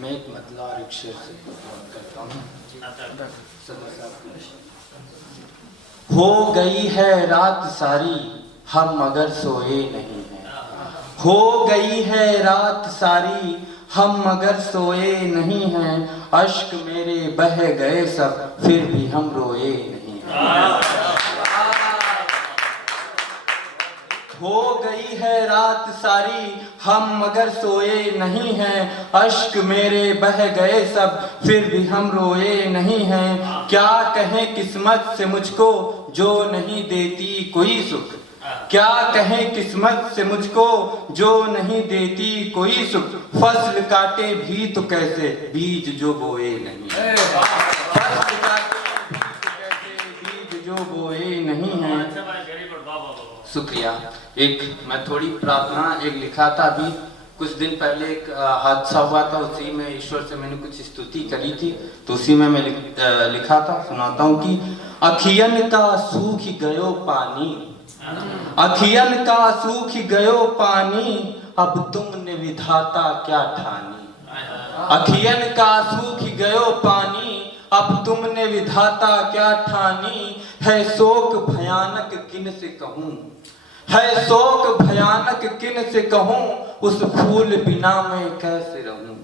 मैं एक मतला और एक शेर से बात करता हूँ। हो गई है रात सारी हम मगर सोए नहीं हैं। हो गई है रात सारी हम मगर सोए नहीं हैं। अश्क मेरे बह गए सब फिर भी हम रोए नहीं हैं। हो गई है रात सारी हम मगर सोए नहीं हैं। अश्क मेरे बह गए सब फिर भी हम रोए नहीं हैं। क्या कहें किस्मत से मुझको जो नहीं देती कोई सुख। क्या कहें किस्मत से मुझको जो नहीं देती कोई सुख। फसल काटे भी तो कैसे बीज जो बोए नहीं। फसल काटे भी तो कैसे बीज जो बोए नहीं हैं। शुक्रिया। एक मैं थोड़ी प्रार्थना एक लिखा था अभी कुछ दिन पहले, एक हादसा हुआ था, उसी में ईश्वर से मैंने कुछ स्तुति करी थी, तो उसी में मैं लिखा था, सुनाता हूँ कि अखियन का सूख गयो पानी, अखियन का सूख गयो पानी, अब तुमने विधाता क्या ठानी। अखियन का सूख गयो पानी, अब तुमने विधाता क्या ठानी। है शोक भयानक किन से कहूँ, है शोक भयानक किन से कहूँ, उस फूल बिना मैं कैसे रहूं।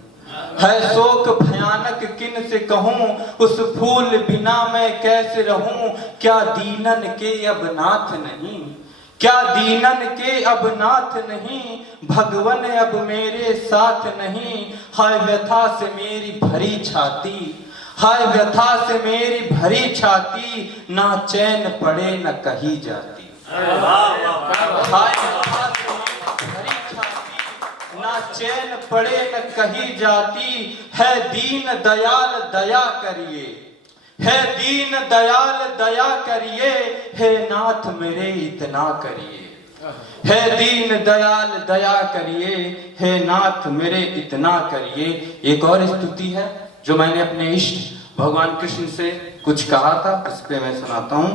है शोक भयानक किन से कहूँ, उस फूल बिना मैं कैसे रहूं। क्या दीनन के अब नाथ नहीं, क्या दीनन के अब नाथ नहीं, भगवन अब मेरे साथ नहीं। हाय व्यथा से मेरी भरी छाती, हाय व्यथा से मेरी भरी छाती, ना चैन पड़े न कही जाती। हाय व्यथा से मेरी भरी छाती, ना चैन पड़े न कही जाती। है दीन दयाल दया करिए, है दीन दयाल दया करिए, हे नाथ मेरे इतना करिए। है दीन दयाल दया करिए, हे नाथ मेरे इतना करिए। एक और स्तुति है जो मैंने अपने इष्ट भगवान कृष्ण से कुछ कहा था, उस पे मैं सुनाता हूँ।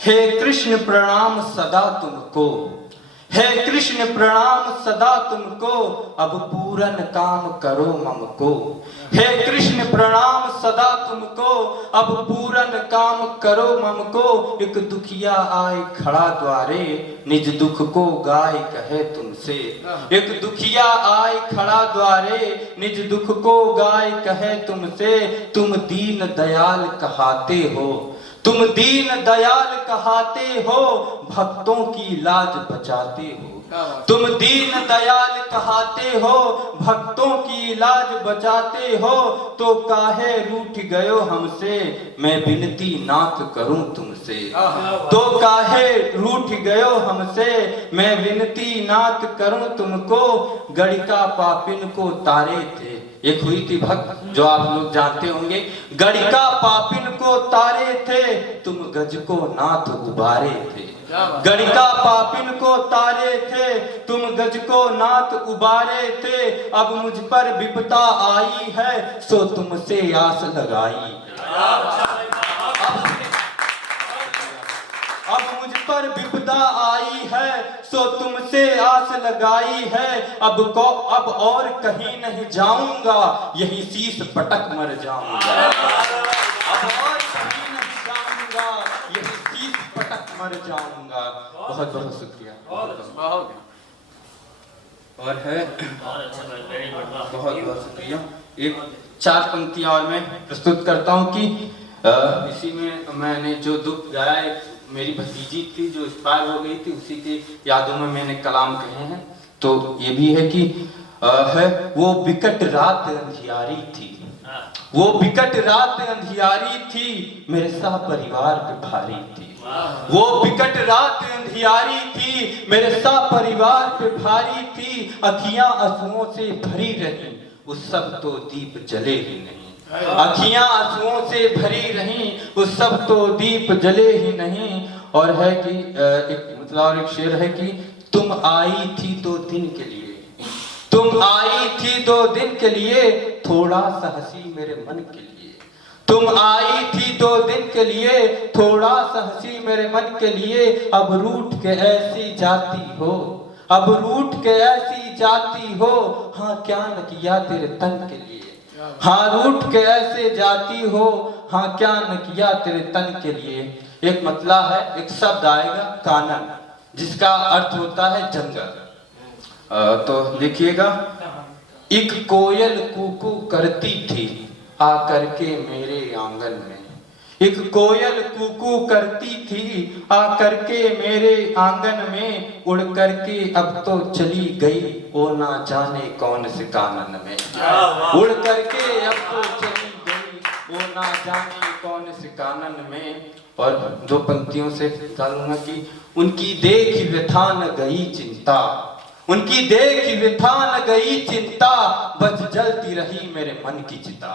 हे कृष्ण प्रणाम सदा तुमको, हे कृष्ण प्रणाम सदा तुमको, अब पूरन काम करो मम को। हे कृष्ण प्रणाम सदा तुमको, अब पूरन काम करो मम को। एक दुखिया आए खड़ा द्वारे, निज दुख को गाय कहे तुमसे। एक दुखिया आए खड़ा द्वारे, निज दुख को गाय कहे तुमसे। तुम दीन दयाल कहाते हो, तुम दीन दयाल कहाते हो, भक्तों की लाज बचाते हो। तुम दीन दयाल कहाते हो, भक्तों की लाज बचाते हो। तो काहे रूठ गयो हमसे, मैं विनती नाथ करूं तुमसे। तो काहे रूठ गयो हमसे, मैं विनती नाथ करूं तुमको। गड़िका पापिन को तारे थे, एक हुई थी भक्त जो आप लोग जानते होंगे। गड़िका पापिन को तारे थे, तुम गज को नाथ उबारे थे। गड़िका पापिन को तारे थे, तुम गज को नाथ उबारे थे। अब मुझ पर विपदा आई है, सो तुमसे आस लगाई। अब मुझ पर विपदा आई है, सो तुमसे आस लगाई है। अब और कहीं नहीं जाऊंगा, यही शीश पटक मर जाऊंगा। अब और कहीं नहीं जाऊंगा, यही शीश पटक मर जाऊंगा। बहुत बहुत शुक्रिया। और है बहुत बहुत शुक्रिया। एक 4 पंक्तियां और मैं प्रस्तुत करता हूँ कि इसी में मैंने जो दुख गाया, मेरी भतीजी थी जो एक्सपायर हो गई थी, उसी के यादों में मैंने कलाम कहे हैं। तो ये भी है कि है वो विकट रात अंधियारी थी, वो विकट रात अंधियारी थी, मेरे सा परिवार पे भारी थी। वो विकट रात अंधियारी थी, मेरे सा परिवार पे भारी थी। अखियां आंसुओं से भरी रही, उस सब तो दीप जले ही नहीं। अखियां आंसुओं से भरी रहीं, उस सब तो दीप जले ही नहीं। और है कि एक मतलब और एक शेर है कि तुम आई थी 2 दिन के लिए, तुम आई थी 2 दिन के लिए, थोड़ा सा हंसी मेरे मन के लिए। तुम आई थी 2 दिन के लिए, थोड़ा सा हंसी मेरे मन के लिए। अब रूठ के ऐसी जाती हो, अब रूठ के ऐसी जाती हो, हाँ क्या न किया तेरे तन के लिए। हाँ रूठ के ऐसे जाती हो, हाँ क्या न किया तेरे तन के लिए। एक मतला है, एक शब्द आएगा कानन, जिसका अर्थ होता है जंगल। तो लिखिएगा, एक कोयल कूकू करती थी आकर के मेरे आंगन में। एक कोयल कूकू करती थी आकर के मेरे आंगन में, उड़ करके अब तो चली गई वो ना जाने कौन से कानन में। उड़ करके अब तो चली गई वो ना जाने कौन से कानन में। और दो पंक्तियों से निकालूंगा कि उनकी देखी व्यथा न गई चिंता, उनकी देखी व्यथा न गई चिंता, बस जलती रही मेरे मन की चिता।